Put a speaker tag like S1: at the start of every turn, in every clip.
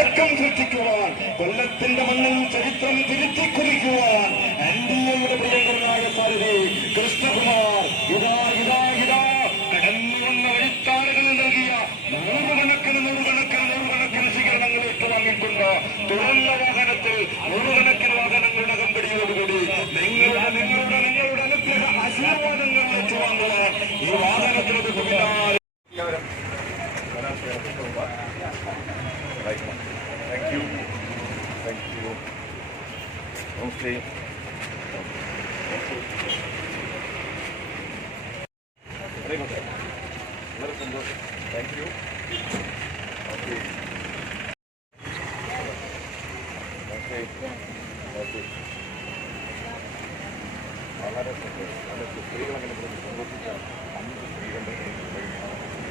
S1: കലക്കം സൃഷ്ടിക്കുവാൻ കൊല്ലത്തിന്റെ മണ്ണിൽ ചരിത്രം തിരുത്തി കുറിക്കുവാൻ എൻ ഡി എയുടെ പ്രിയങ്കരനായ സാരഥി കൃഷ്ണകുമാർ ഇതാ ഇതാ ഇതാ കടന്നു വന്ന വഴിത്താരകളിൽ നൽകിയ നൂറുകണക്കിന് നൂറുകണക്കിന് നൂറുകണക്കിന് സ്വീകരണങ്ങൾ ഏറ്റുവാങ്ങിക്കൊണ്ട് തുറന്ന വാഹനത്തിൽ നൂറുകണക്കിന് വാഹനങ്ങളുടെ കമ്പടിയോടുകൂടി നിങ്ങളുടെ നിങ്ങളുടെ നിങ്ങളുടെ അനുഗ്രഹ ആശീർവാദങ്ങൾ ഏറ്റുവാങ്ങുവാൻ ഈ വാഹനത്തിനത് പിന്നാലെ
S2: Thank you. Thank you. Namaste. Very വളരെ സന്തോഷം. താങ്ക് യു വളരെ സന്തോഷം.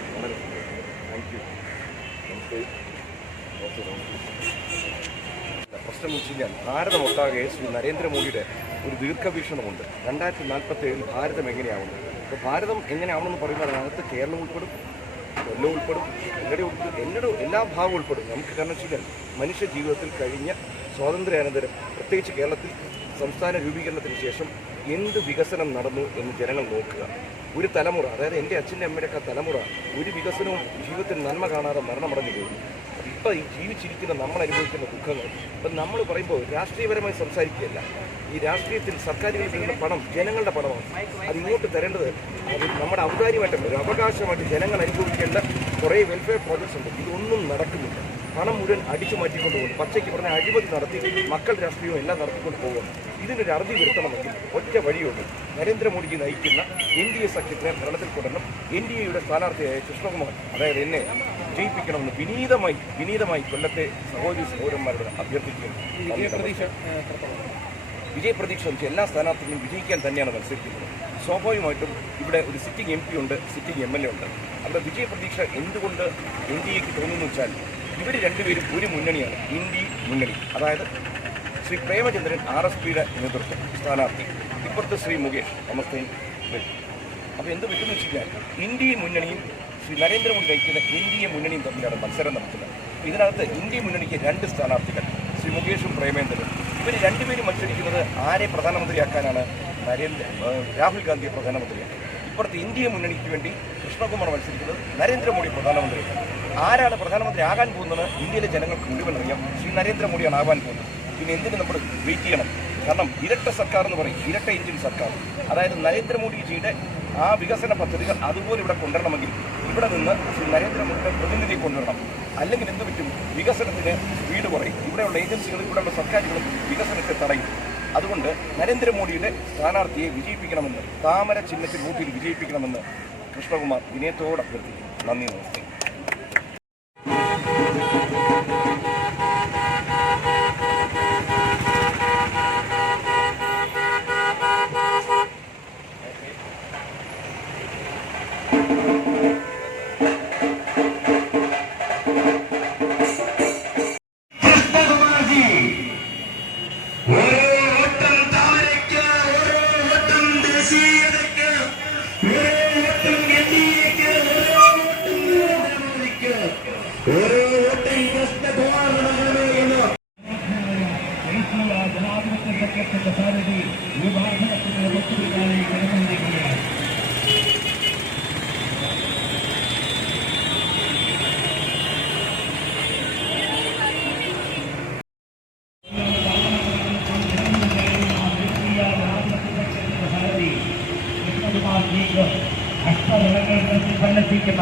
S2: വളരെ പ്രശ്നം ഭാരതമൊട്ടാകെ ശ്രീ നരേന്ദ്രമോദിയുടെ ഒരു ദീർഘവീക്ഷണമുണ്ട്. രണ്ടായിരത്തി നാൽപ്പത്തി ഏഴിൽ ഭാരതം എങ്ങനെയാവുന്നത് അപ്പോൾ ഭാരതം എങ്ങനെയാവണമെന്ന് പറയുമ്പോൾ അതിനകത്ത് കേരളം ഉൾപ്പെടും കൊല്ലം ഉൾപ്പെടും എല്ലടെ ഉൾപ്പെടും എല്ലടെ എല്ലാ ഭാഗവും ഉൾപ്പെടും. നമുക്ക് കാരണം വെച്ചാൽ മനുഷ്യ ജീവിതത്തിൽ കഴിഞ്ഞ സ്വാതന്ത്ര്യാനന്തരം പ്രത്യേകിച്ച് കേരളത്തിൽ സംസ്ഥാന രൂപീകരണത്തിന് ശേഷം എന്ത് വികസനം നടന്നു എന്ന് ജനങ്ങൾ നോക്കുക. ഒരു തലമുറ അതായത് എന്റെ അച്ഛന്റെ അമ്മയുടെയൊക്കെ തലമുറ ഒരു വികസനവും ജീവിതത്തിൽ നന്മ കാണാതെ മരണമടഞ്ഞു പോയി. ഇപ്പം ഈ ജീവിച്ചിരിക്കുന്ന നമ്മൾ അനുഭവിക്കുന്ന ദുഃഖങ്ങൾ. ഇപ്പം നമ്മൾ പറയുമ്പോൾ രാഷ്ട്രീയപരമായി സംസാരിക്കുകയല്ല. ഈ രാഷ്ട്രീയത്തിൽ സർക്കാരുകളിൽ നിന്നുള്ള പണം ജനങ്ങളുടെ പണമാണ്. അത് ഇങ്ങോട്ട് തരേണ്ടത് അത് നമ്മുടെ ഔദാര്യമായിട്ടല്ല ഒരു അവകാശമായിട്ട് ജനങ്ങൾ അനുഭവിക്കേണ്ട കുറേ വെൽഫെയർ പ്രോജക്ട്സ് ഉണ്ട്. ഇതൊന്നും നടക്കുന്നില്ല. പണം മുഴുവൻ അടിച്ചു മാറ്റിക്കൊണ്ട് പോകും പച്ചയ്ക്ക് പറഞ്ഞ അഴിമതി നടത്തി മക്കൾ രാഷ്ട്രീയവും എല്ലാം നടത്തിക്കൊണ്ട് പോകുന്നു. ഇതിനൊരു അറുതി വരുത്തണമെങ്കിൽ ഒറ്റ വഴിയുള്ളൂ. നരേന്ദ്രമോദിജി നയിക്കുന്ന എൻ ഡി എ സഖ്യത്തിനെ ഭരണത്തിൽ കൊണ്ടുവരണം. എൻ ഡി എയുടെ സ്ഥാനാർത്ഥിയായ കൃഷ്ണകുമാർ അതായത് എന്നെ ജയിപ്പിക്കണമെന്ന് വിനീതമായി വിനീതമായി കൊല്ലത്തെ സഹോദരി സഹോദരന്മാരോട് അഭ്യർത്ഥിക്കുന്നു. വിജയപ്രതീക്ഷ വെച്ച് എല്ലാ സ്ഥാനാർത്ഥികളും വിജയിക്കാൻ തന്നെയാണ് മത്സരിക്കുന്നത്. സ്വാഭാവികമായിട്ടും ഇവിടെ ഒരു സിറ്റിംഗ് എം പി ഉണ്ട് സിറ്റിംഗ് എം എൽ എ ഉണ്ട്. അവിടെ വിജയപ്രതീക്ഷ എന്തുകൊണ്ട് എൻ ഡി എക്ക് തോന്നുന്നു വെച്ചാൽ ഇവർ രണ്ടുപേരും ഒരു മുന്നണിയാണ്. ഇന്ത്യ മുന്നണി. അതായത് ശ്രീ പ്രേമചന്ദ്രൻ ആർ എസ് പിയുടെ നേതൃത്വം സ്ഥാനാർത്ഥി. ഇപ്പുറത്ത് ശ്രീ മുകേഷ് നമസ്തേ അപ്പോൾ എന്ത് പറ്റുമെന്ന് വെച്ച് കഴിഞ്ഞാൽ ഇന്ത്യ മുന്നണിയും ശ്രീ നരേന്ദ്രമോദി നയിക്കുന്ന എൻ ഡി എ മുന്നണിയും തമ്മിലാണ് മത്സരം നടക്കുന്നത്. ഇതിനകത്ത് ഇന്ത്യ മുന്നണിക്ക് രണ്ട് സ്ഥാനാർത്ഥികൾ ശ്രീ മുകേഷും പ്രേമേന്ദ്രനും. ഇവർ രണ്ടുപേരും മത്സരിക്കുന്നത് ആരെ പ്രധാനമന്ത്രിയാക്കാനാണ് നരേന്ദ്ര രാഹുൽ ഗാന്ധിയെ പ്രധാനമന്ത്രിയാക്കുന്നത് ഇപ്പുറത്ത് ഇന്ത്യ മുന്നണിക്ക് വേണ്ടി കൃഷ്ണകുമാർ മത്സരിക്കുന്നത് നരേന്ദ്രമോദി പ്രധാനമന്ത്രിയാണ് ആരാണ് പ്രധാനമന്ത്രി ആകാൻ പോകുന്നത്? ഇന്ത്യയിലെ ജനങ്ങൾക്ക് മുഴുവൻ അറിയാം. ശ്രീ നരേന്ദ്രമോദിയാണ് ആകാൻ പോകുന്നത്. പിന്നെ എന്തിനു നമ്മൾ വെയിറ്റ് ചെയ്യണം? കാരണം ഇരട്ട സർക്കാർ എന്ന് പറയും. ഇരട്ട ഇന്ത്യൻ സർക്കാർ. അതായത് നരേന്ദ്രമോദിജിയുടെ ആ വികസന പദ്ധതികൾ അതുപോലെ ഇവിടെ കൊണ്ടുവരണമെങ്കിൽ ഇവിടെ നിന്ന് ശ്രീ നരേന്ദ്രമോദിയുടെ പ്രതിനിധി കൊണ്ടുവരണം. അല്ലെങ്കിൽ എന്ത് പറ്റും? വികസനത്തിന് സ്പീഡ് കുറയും. ഇവിടെയുള്ള ഏജൻസികളും ഇവിടെയുള്ള സർക്കാരുകളും വികസനത്തെ തടയും. അതുകൊണ്ട് നരേന്ദ്രമോദിയുടെ സ്ഥാനാർത്ഥിയെ വിജയിപ്പിക്കണമെന്ന് താമര ചിഹ്നത്തിൽ വോട്ടിൽ വിജയിപ്പിക്കണമെന്ന് കൃഷ്ണകുമാർ വിനയത്തോട് അഭ്യർത്ഥിക്കുന്നു. നന്ദി നമസ്തേ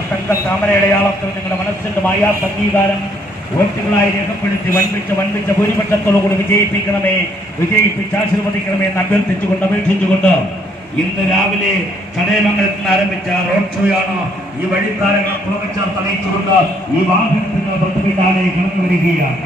S3: തങ്ക താമരയടയാളത്തിൽ നിങ്ങളുടെ മനസ്സിന്റെ മായാ അംഗീകാരം വോട്ടുകളായി രേഖപ്പെടുത്തി വൻപിച്ച വൻപിച്ച ഭൂരിപക്ഷത്തോടുകൂടി വിജയിപ്പിക്കണമേ വിജയിപ്പിച്ച് ആശീർവദിക്കണമേ എന്ന് അഭ്യർത്ഥിച്ചുകൊണ്ട് അപേക്ഷിച്ചുകൊണ്ട് ഇന്ന് രാവിലെ ചടയമംഗലത്തിൽ നിന്ന് ആരംഭിച്ച റോഡ് ഷോയാണ് ഈ വഴിത്താരങ്ങൾ പുറമെച്ചാൽ തെളിയിച്ചുകൊണ്ട് ഈ വാഹനത്തിന് തൊട്ടുപിന്നാലെ കടന്നു വരികയാണ്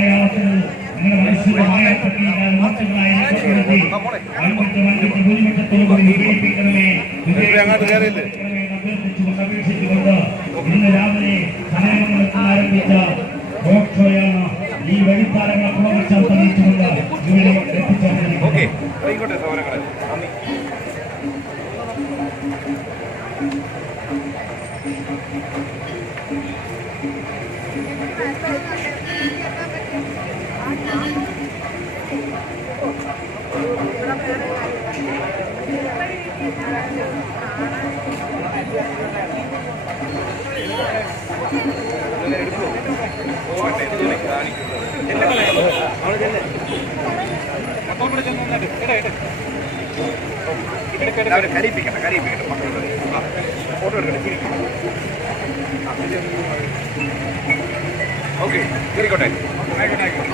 S3: നിങ്ങളുടെ മനസ്സിന്റെ മായാപ്രതീകാരം വോട്ടുകളായി രേഖപ്പെടുത്തി വൻപിച്ച വൻപിച്ച ഭൂരിപക്ഷത്തോടുകൂടി വിജയിപ്പിക്കണമേ അഭ്യർത്ഥിച്ചുകൊണ്ട് അപേക്ഷിച്ചുകൊണ്ട് ഇന്ന് രാവിലെ സമയങ്ങളിൽ ആരംഭിച്ച റോഡ് ഷോയാണ് ഈ വഴിത്താരങ്ങളെ പുറമച്ചാൽ തെളിയിച്ചുകൊണ്ട് ഇവിടെ എത്തിച്ചേർന്നിരിക്കുന്നത്
S2: ഓക്കെ ആയിക്കോട്ടെ ഓക്കെ കയറിക്കോട്ടെ ആയിക്കോട്ടെ ആയിക്കോട്ടെ